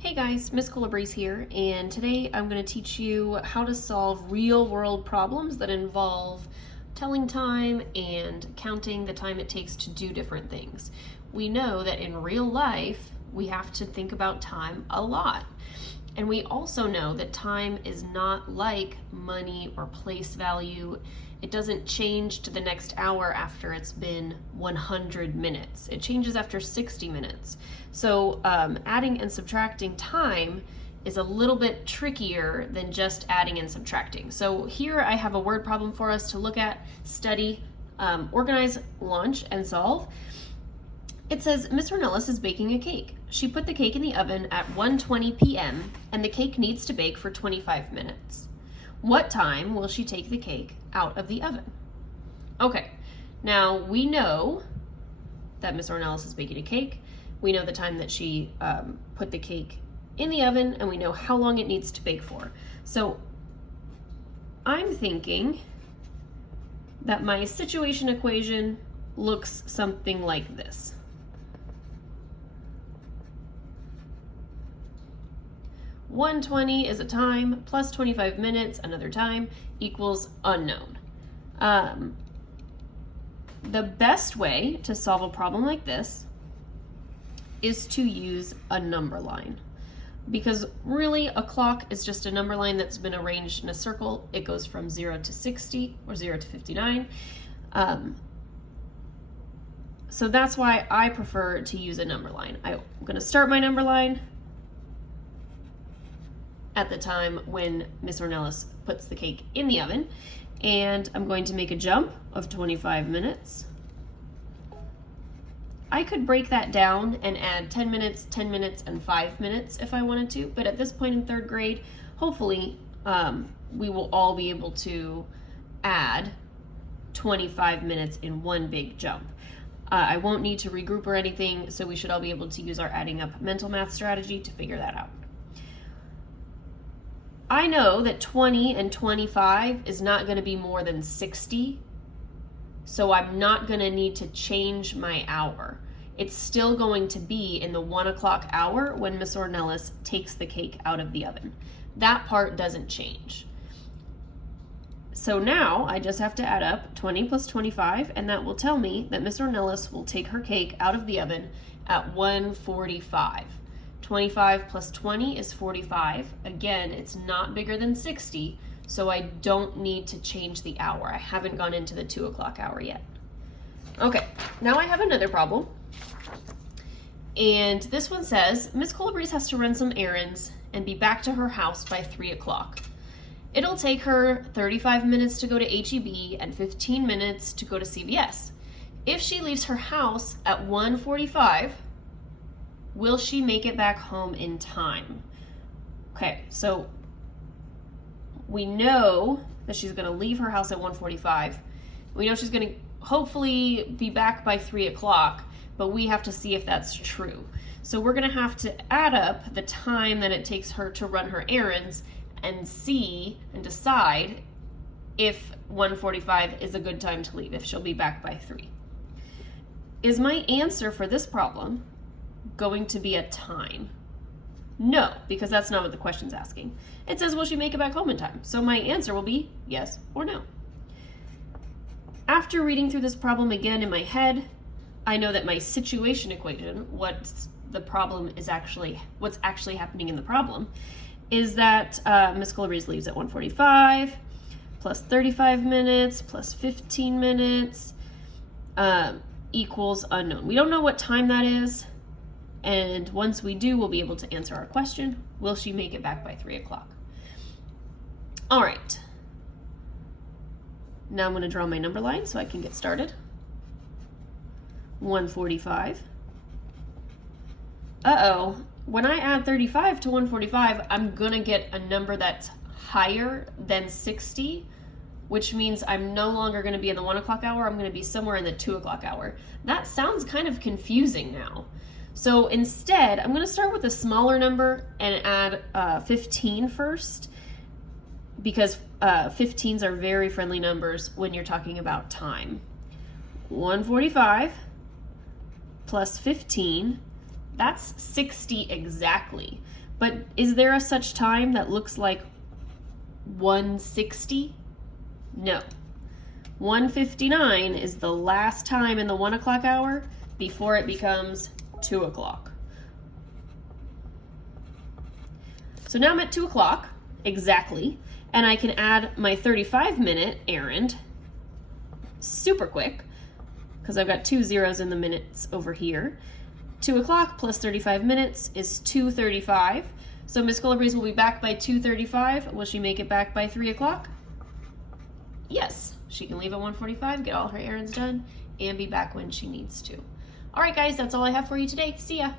Hey guys, Miss Colabrese here, and today I'm going to teach you how to solve real-world problems that involve telling time and counting the time it takes to do different things. We know that in real life, we have to think about time a lot. And we also know that time is not like money or place value. It doesn't change to the next hour after it's been 100 minutes. It changes after 60 minutes. So adding and subtracting time is a little bit trickier than just adding and subtracting. So here I have a word problem for us to look at, study, organize, launch, and solve. It says, Miss Ornelas is baking a cake. She put the cake in the oven at 1:20 p.m. and the cake needs to bake for 25 minutes. What time will she take the cake out of the oven? Okay, now we know that Miss Ornelas is baking a cake. We know the time that she put the cake in the oven, and we know how long it needs to bake for. So I'm thinking that my situation equation looks something like this. 1:20 is a time, plus 25 minutes, another time, equals unknown. The best way to solve a problem like this is to use a number line. Because really, a clock is just a number line that's been arranged in a circle. It goes from 0 to 60 or 0 to 59. So that's why I prefer to use a number line. I'm going to start my number line at the time when Miss Ornelas puts the cake in the oven, and I'm going to make a jump of 25 minutes. I could break that down and add 10 minutes, 10 minutes, and 5 minutes if I wanted to, but at this point in third grade, hopefully we will all be able to add 25 minutes in one big jump. I won't need to regroup or anything, so we should all be able to use our adding up mental math strategy to figure that out. I know that 20 and 25 is not going to be more than 60, so I'm not going to need to change my hour. It's still going to be in the 1 o'clock hour when Miss Ornelas takes the cake out of the oven. That part doesn't change. So now I just have to add up 20 plus 25, and that will tell me that Miss Ornelas will take her cake out of the oven at 1:45. 25 plus 20 is 45. Again, it's not bigger than 60, so I don't need to change the hour. I haven't gone into the 2 o'clock hour yet. Okay, now I have another problem. And this one says, Miss Colabrese has to run some errands and be back to her house by 3 o'clock. It'll take her 35 minutes to go to H-E-B and 15 minutes to go to CVS. If she leaves her house at 1:45, will she make it back home in time? Okay, so we know that she's going to leave her house at 1:45. We know she's going to hopefully be back by 3 o'clock, but we have to see if that's true. So we're going to have to add up the time that it takes her to run her errands and see and decide if 1:45 is a good time to leave, if she'll be back by 3. Is my answer for this problem going to be a time? No, because that's not what the question's asking. It says, will she make it back home in time? So my answer will be yes or no. After reading through this problem again in my head, I know that my situation equation, what's actually happening in the problem, is that Miss Colabrese leaves at 1:45, plus 35 minutes, plus 15 minutes, equals unknown. We don't know what time that is. And once we do, we'll be able to answer our question. Will she make it back by 3 o'clock? All right. Now I'm going to draw my number line so I can get started. 1:45. Uh-oh. When I add 35 to 1:45, I'm going to get a number that's higher than 60, which means I'm no longer going to be in the 1 o'clock hour. I'm going to be somewhere in the 2 o'clock hour. That sounds kind of confusing now. So instead, I'm going to start with a smaller number and add 15 first, because 15s are very friendly numbers when you're talking about time. 1:45 plus 15, that's 60 exactly. But is there a such time that looks like 1:60? No. 1:59 is the last time in the 1 o'clock hour before it becomes 2 o'clock. So now I'm at 2 o'clock exactly, and I can add my 35-minute errand super quick because I've got 2 zeros in the minutes over here. 2 o'clock plus 35 minutes is 2:35. So Miss Colabrese will be back by 2:35. Will she make it back by 3 o'clock? Yes. She can leave at 1:45, get all her errands done, and be back when she needs to. All right, guys, that's all I have for you today. See ya.